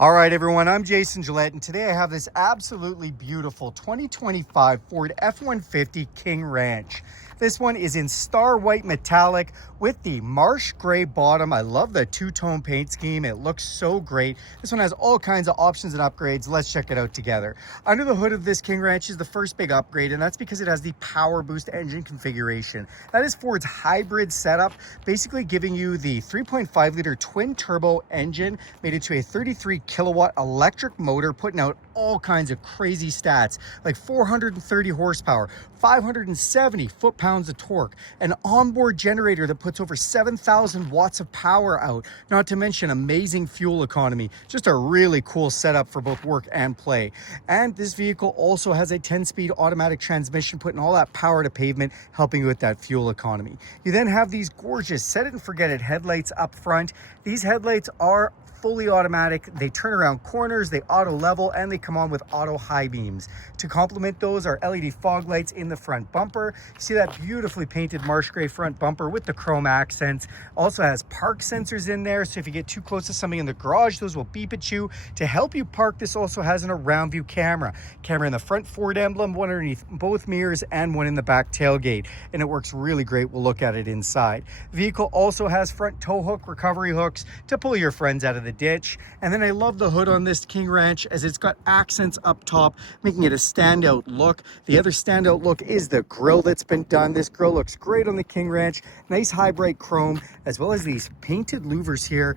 All right, everyone, I'm Jason Gillette, and today I have this absolutely beautiful 2025 Ford F-150 King Ranch. This one is in star white metallic with the Marsh Gray bottom. I love the two-tone paint scheme. It looks so great. This one has all kinds of options and upgrades. Let's check it out together. Under the hood of this King Ranch is the first big upgrade, and that's because it has the PowerBoost engine configuration. That is Ford's hybrid setup, basically giving you the 3.5-liter twin-turbo engine made into a 33 kilowatt electric motor, putting out all kinds of crazy stats like 430 horsepower, 570 foot-pounds of torque, an onboard generator that puts over 7,000 watts of power out, not to mention amazing fuel economy. Just a really cool setup for both work and play. And this vehicle also has a 10-speed automatic transmission, putting all that power to pavement, helping you with that fuel economy. You then have these gorgeous set it and forget it headlights up front. These headlights are fully automatic. They turn around corners, they auto level, and they come on with auto high beams. To complement those are LED fog lights in the front bumper. You see that beautifully painted Marsh Gray front bumper with the chrome accents. Also has park sensors in there, so if you get too close to somebody in the garage, those will beep at you. To help you park, this also has an around view camera. Camera in the front Ford emblem, one underneath both mirrors, and one in the back tailgate. And it works really great. We'll look at it inside. The vehicle also has front tow hook recovery hooks to pull your friends out of the ditch. And then I love the hood on this King Ranch as it's got accents up top, making it a standout look. The other standout look is the grille that's been done. This grille looks great on the King Ranch. Nice high bright chrome, as well as these painted louvers here.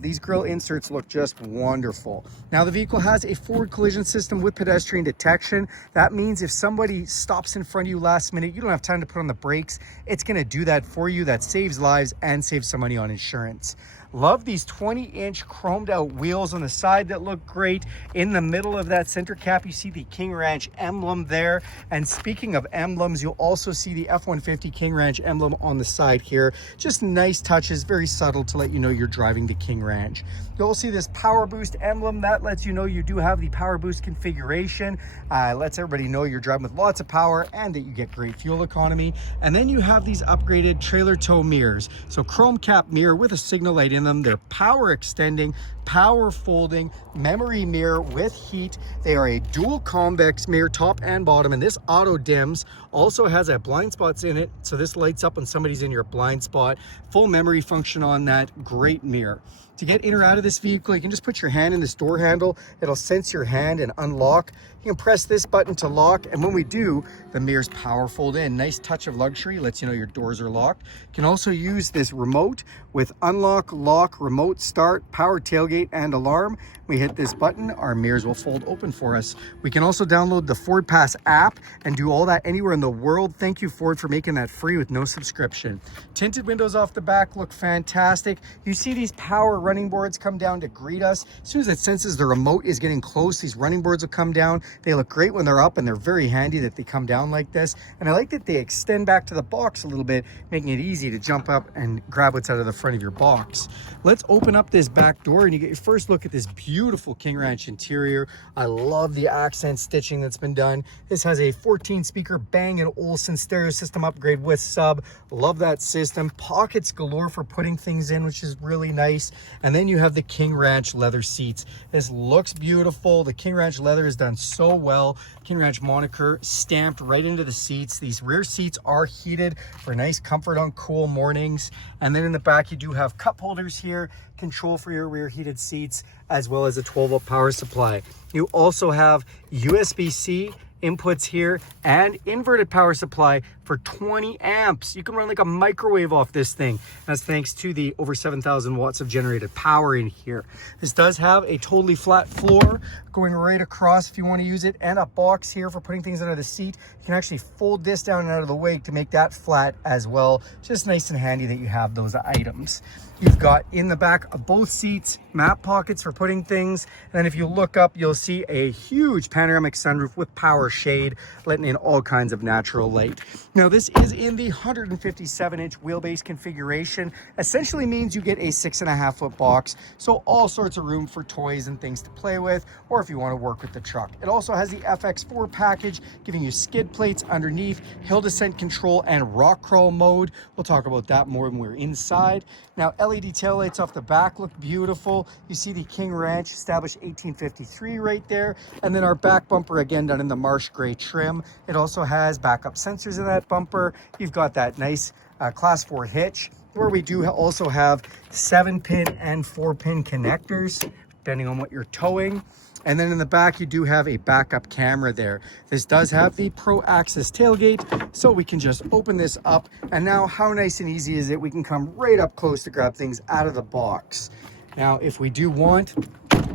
These grille inserts look just wonderful. Now the vehicle has a forward collision system with pedestrian detection. That means if somebody stops in front of you last minute, you don't have time to put on the brakes. It's going to do that for you. That saves lives and saves some money on insurance. Love these 20-inch chromed out wheels on the side that look great. In the middle of that center cap, you see the King Ranch emblem there. And speaking of emblems, you'll also see the F-150 King Ranch emblem on the side here. Just nice touches, very subtle to let you know you're driving the King Ranch. You'll see this PowerBoost emblem. That lets you know you do have the PowerBoost configuration. Lets everybody know you're driving with lots of power and that you get great fuel economy. And then you have these upgraded trailer tow mirrors. So chrome cap mirror with a signal light in them. They're power extending, power folding, memory mirror with heat. They are a dual convex mirror, top and bottom, and this auto dims. Also has a blind spots in it, so this lights up when somebody's in your blind spot. Full memory function on that. Great mirror. To get in or out of this vehicle, you can just put your hand in this door handle. It'll sense your hand and unlock. You can press this button to lock, and when we do, the mirrors power fold in. Nice touch of luxury, lets you know your doors are locked. You can also use this remote with unlock, lock, remote start, power tailgate, and alarm. We hit this button, our mirrors will fold open for us. We can also download the Ford Pass app and do all that anywhere in the world. Thank you, Ford, for making that free with no subscription. Tinted windows off the back look fantastic. You see these power running boards come down to greet us. As soon as it senses the remote is getting close, these running boards will come down. They look great when they're up, and they're very handy that they come down like this. And I like that they extend back to the box a little bit, making it easy to jump up and grab what's out of the front of your box. Let's open up this back door, and you get your first look at this beautiful King Ranch interior. I love the accent stitching that's been done. This has a 14-speaker Bang & Olufsen stereo system upgrade with sub. Love that system. Pockets galore for putting things in, which is really nice. And then you have the King Ranch leather seats. This looks beautiful. The King Ranch leather is done so well. King Ranch moniker stamped right into the seats. These rear seats are heated for nice comfort on cool mornings. And then in the back, you do have cup holders here, control for your rear heated seats, as well as a 12-volt power supply. You also have USB-C inputs here and inverted power supply for 20 amps. You can run like a microwave off this thing. That's thanks to the over 7,000 watts of generated power in here. This does have a totally flat floor going right across if you want to use it, and a box here for putting things under the seat. You can actually fold this down and out of the way to make that flat as well. Just nice and handy that you have those items. You've got in the back of both seats map pockets for putting things, and then if you look up, you'll see a huge panoramic sunroof with power shade, letting in all kinds of natural light. Now this is in the 157-inch wheelbase configuration. Essentially means you get a 6.5-foot box, so all sorts of room for toys and things to play with, or if you want to work with the truck. It also has the FX4 package, giving you skid plates underneath, hill descent control, and rock crawl mode. We'll talk about that more when we're inside. Now LED taillights off the back look beautiful. You see the King Ranch established 1853 right there, and then our back bumper again done in the Marsh Gray trim. It also has backup sensors in that bumper. You've got that nice class 4 hitch, where we do also have 7-pin and 4-pin connectors depending on what you're towing. And then in the back you do have a backup camera there. This does have the Pro Access tailgate, so we can just open this up, and now how nice and easy is it? We can come right up close to grab things out of the box. Now if we do want,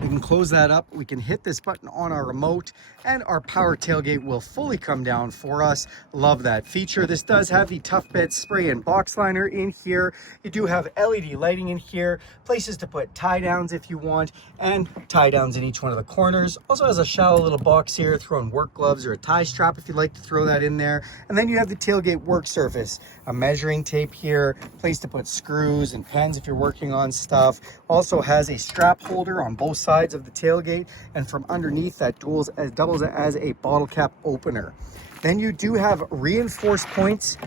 we can close that up, we can hit this button on our remote, and our power tailgate will fully come down for us. Love that feature. This does have the Tough Bed spray and box liner in here. You do have LED lighting in here, places to put tie downs if you want, and tie downs in each one of the corners. Also has a shallow little box here, throw in work gloves or a tie strap if you'd like to throw that in there. And then you have the tailgate work surface, a measuring tape here, place to put screws and pens if you're working on stuff. Also has a strap holder on both sides of the tailgate, and from underneath that doubles as a bottle cap opener. Then you do have reinforced points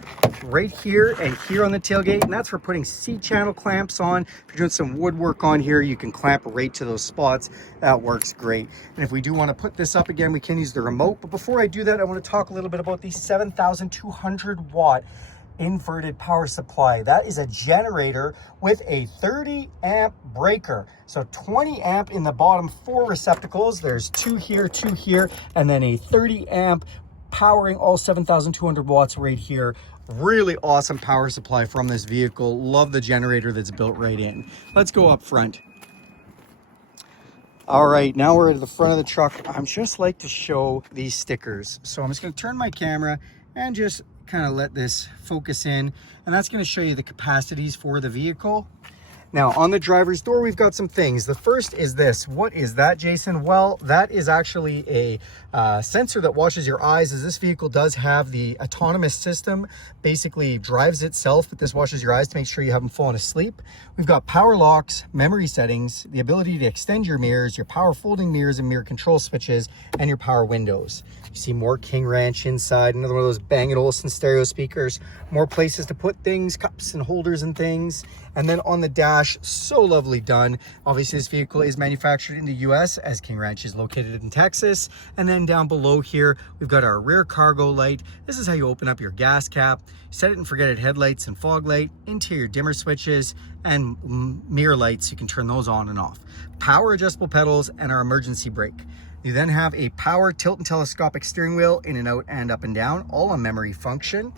right here and here on the tailgate, and that's for putting C-channel clamps on. If you're doing some woodwork on here, you can clamp right to those spots. That works great. And if we do want to put this up again, we can use the remote. But before I do that, I want to talk a little bit about the 7,200 watt inverted power supply. That is a generator with a 30 amp breaker. So 20 amp in the bottom 4 receptacles. There's 2 here, 2 here, and then a 30 amp powering all 7,200 watts right here. Really awesome power supply from this vehicle. Love the generator that's built right in. Let's go up front. All right, now we're at the front of the truck. I'm just like to show these stickers. So I'm just going to turn my camera and just kind of let this focus in, and that's going to show you the capacities for the vehicle. Now on the driver's door, we've got some things. The first is this. What is that, Jason? Well, that is actually a sensor that watches your eyes, as this vehicle does have the autonomous system, basically drives itself, but this watches your eyes to make sure you haven't fallen asleep. We've got power locks, memory settings, the ability to extend your mirrors, your power folding mirrors and mirror control switches, and your power windows. You see more King Ranch inside, another one of those Bang & Olufsen stereo speakers, more places to put things, cups and holders and things. And then on the dash, so lovely done. Obviously this vehicle is manufactured in the US, as King Ranch is located in Texas. And then down below here, we've got our rear cargo light. This is how you open up your gas cap, set it and forget it headlights and fog light, interior dimmer switches, and mirror lights. You can turn those on and off. Power adjustable pedals and our emergency brake. You then have a power tilt and telescopic steering wheel, in and out and up and down, all a memory function.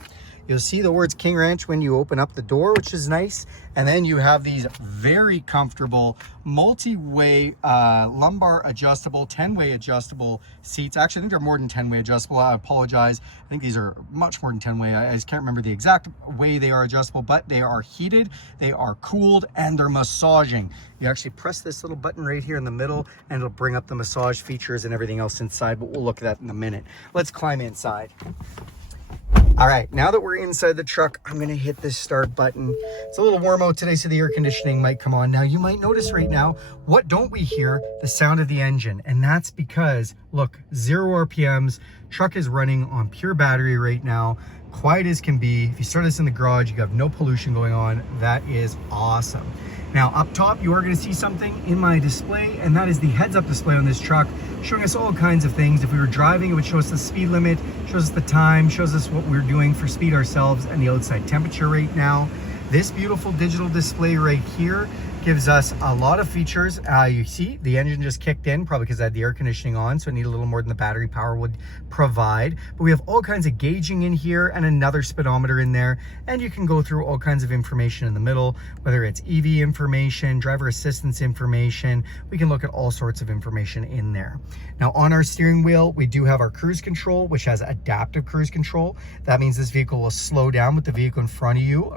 You'll see the words King Ranch when you open up the door, which is nice. And then you have these very comfortable multi-way lumbar adjustable, 10-way adjustable seats. Actually, I think they're more than 10-way adjustable. I apologize. I think these are much more than 10-way. I just can't remember the exact way they are adjustable, but they are heated, they are cooled, and they're massaging. You actually press this little button right here in the middle, and it'll bring up the massage features and everything else inside, but we'll look at that in a minute. Let's climb inside. All right, now that we're inside the truck, I'm gonna hit this start button. It's a little warm out today, so the air conditioning might come on. Now you might notice right now, what don't we hear? The sound of the engine. And that's because, look, 0 RPMs, truck is running on pure battery right now, quiet as can be. If you start this in the garage, you have no pollution going on. That is awesome. Now up top, you are gonna see something in my display, and that is the heads-up display on this truck, showing us all kinds of things. If we were driving, it would show us the speed limit, shows us the time, shows us what we're doing for speed ourselves and the outside temperature right now. This beautiful digital display right here gives us a lot of features. You see the engine just kicked in, probably because I had the air conditioning on, so I need a little more than the battery power would provide. But we have all kinds of gauging in here and another speedometer in there, and you can go through all kinds of information in the middle, whether it's EV information, driver assistance information. We can look at all sorts of information in there. Now on our steering wheel, we do have our cruise control, which has adaptive cruise control. That means this vehicle will slow down with the vehicle in front of you,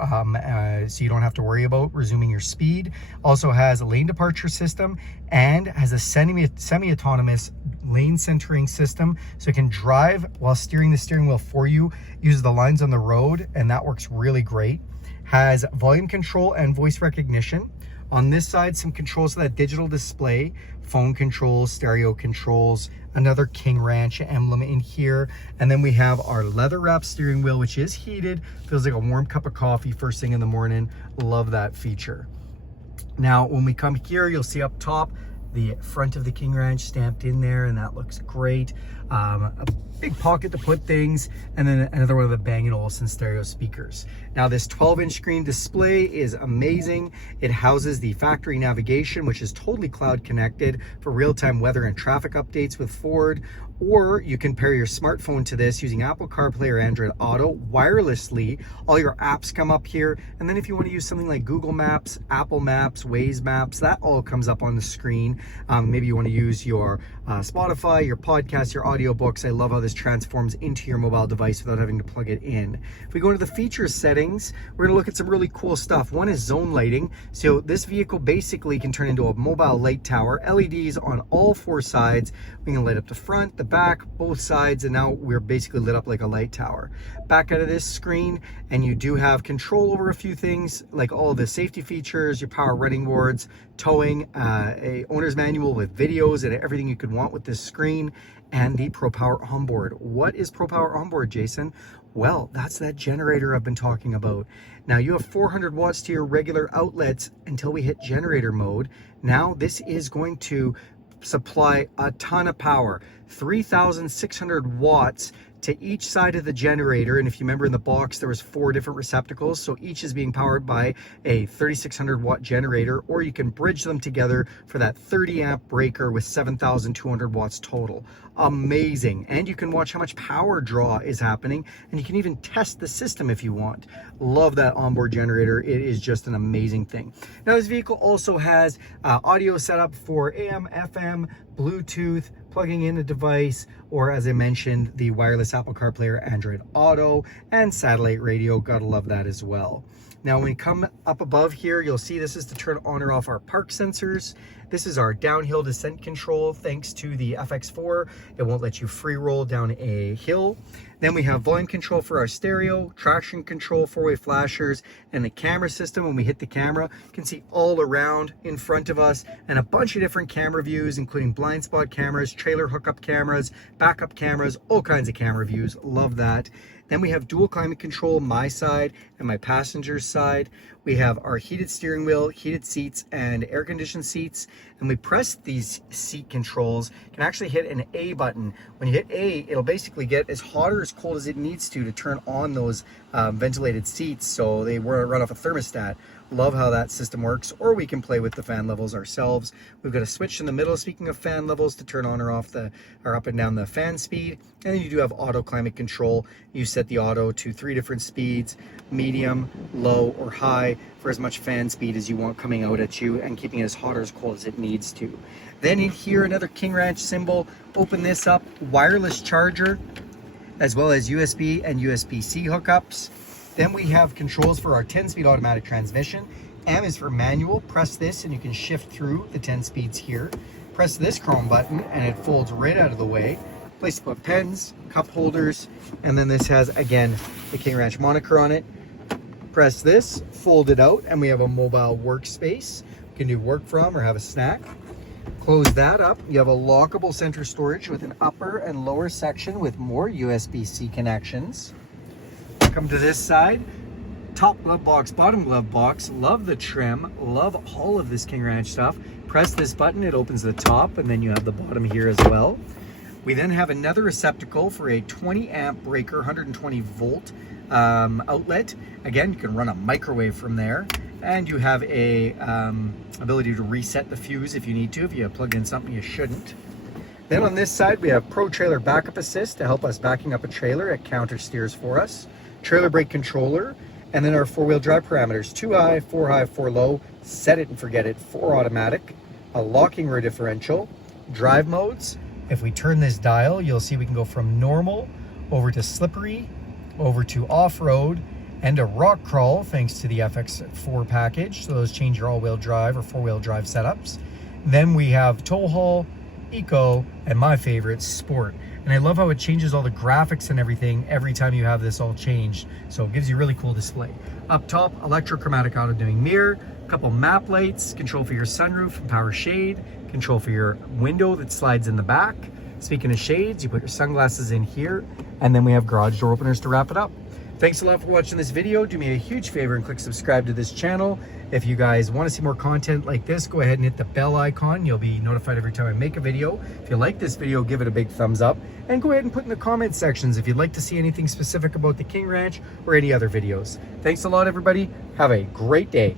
so you don't have to worry about resuming your speed. Also has a lane departure system and has a semi-autonomous lane centering system, so it can drive while steering the steering wheel for you, use the lines on the road, and that works really great. Has volume control and voice recognition. On this side, some controls for that digital display, phone controls, stereo controls, another King Ranch emblem in here. And then we have our leather wrapped steering wheel, which is heated. Feels like a warm cup of coffee first thing in the morning. Love that feature. Now, when we come here, you'll see up top, the front of the King Ranch stamped in there, and that looks great. A big pocket to put things, and then another one of the Bang & Olufsen stereo speakers. Now, this 12-inch screen display is amazing. It houses the factory navigation, which is totally cloud connected for real-time weather and traffic updates with Ford. Or you can pair your smartphone to this using Apple CarPlay or Android Auto wirelessly. All your apps come up here. And then if you want to use something like Google Maps, Apple Maps, Waze Maps, that all comes up on the screen. Maybe you want to use your Spotify, your podcast, your audiobooks. I love how this transforms into your mobile device without having to plug it in. If we go into the features settings, we're going to look at some really cool stuff. One is zone lighting. So this vehicle basically can turn into a mobile light tower. LEDs on all four sides. We can light up the front, the back, both sides, and now we're basically lit up like a light tower. Back out of this screen, and you do have control over a few things, like all the safety features, your power running boards, towing, a owner's manual with videos and everything you could want with this screen, and the ProPower Onboard. What is ProPower Onboard, Jason? Well, that's that generator I've been talking about. Now, you have 400 watts to your regular outlets until we hit generator mode. Now, this is going to supply a ton of power, 3,600 watts to each side of the generator. And if you remember in the box, there was 4 different receptacles, so each is being powered by a 3,600 watt generator, or you can bridge them together for that 30 amp breaker with 7,200 watts total. Amazing. And you can watch how much power draw is happening, and you can even test the system if you want. Love that onboard generator. It is just an amazing thing. Now, this vehicle also has audio setup for AM, FM, Bluetooth, plugging in the device, or as I mentioned, the wireless Apple CarPlay or Android Auto, and satellite radio. Gotta love that as well. Now, when we come up above here, you'll see this is to turn on or off our park sensors. This is our downhill descent control. Thanks to the FX4, it won't let you free roll down a hill. Then we have volume control for our stereo, traction control, 4-way flashers, and the camera system. When we hit the camera, you can see all around in front of us, and a bunch of different camera views, including blind spot cameras, trailer hookup cameras, backup cameras, all kinds of camera views. Love that. Then we have dual climate control, my side and my passenger's side. We have our heated steering wheel, heated seats, and air conditioned seats. And we press these seat controls, you can actually hit an A button. When you hit A, it'll basically get as hot or as cold as it needs to turn on those ventilated seats, so they run off a thermostat. Love how that system works. Or we can play with the fan levels ourselves. We've got a switch in the middle, speaking of fan levels, to turn on or off or up and down the fan speed. And then you do have auto climate control. You set the auto to 3 different speeds: medium, low, or high, for as much fan speed as you want coming out at you, and keeping it as hot or as cold as it needs to. Then in here, another King Ranch symbol. Open this up, wireless charger, as well as USB and USB-C hookups. Then we have controls for our 10-speed automatic transmission. M is for manual. Press this and you can shift through the 10 speeds here. Press this chrome button and it folds right out of the way. Place to put pens, cup holders, and then this has, again, the King Ranch moniker on it. Press this, fold it out, and we have a mobile workspace. You can do work from or have a snack. Close that up. You have a lockable center storage with an upper and lower section with more USB-C connections. Come to this side, top glove box, bottom glove box. Love the trim, love all of this King Ranch stuff. Press this button, it opens the top, and then you have the bottom here as well. We then have another receptacle for a 20 amp breaker, 120 volt outlet. Again, you can run a microwave from there, and you have a ability to reset the fuse if you need to, if you have plugged in something you shouldn't. Then on this side, we have Pro Trailer Backup Assist to help us backing up a trailer. It counter steers for us. Trailer brake controller, and then our 4-wheel drive parameters: 2 high, 4 low, set it and forget it, 4 automatic, a locking rear differential, drive modes. If we turn this dial, you'll see we can go from normal over to slippery, over to off-road, and a rock crawl thanks to the FX4 package. So those change your all-wheel drive or 4-wheel drive setups. Then we have tow haul, eco, and my favorite, sport. And I love how it changes all the graphics and everything every time you have this all changed. So it gives you a really cool display. Up top, electrochromatic auto dimming mirror, a couple map lights, control for your sunroof and power shade, control for your window that slides in the back. Speaking of shades, you put your sunglasses in here, and then we have garage door openers to wrap it up. Thanks a lot for watching this video. Do me a huge favor and click subscribe to this channel. If you guys want to see more content like this, go ahead and hit the bell icon. You'll be notified every time I make a video. If you like this video, give it a big thumbs up, and go ahead and put in the comment sections if you'd like to see anything specific about the King Ranch or any other videos. Thanks a lot, everybody. Have a great day.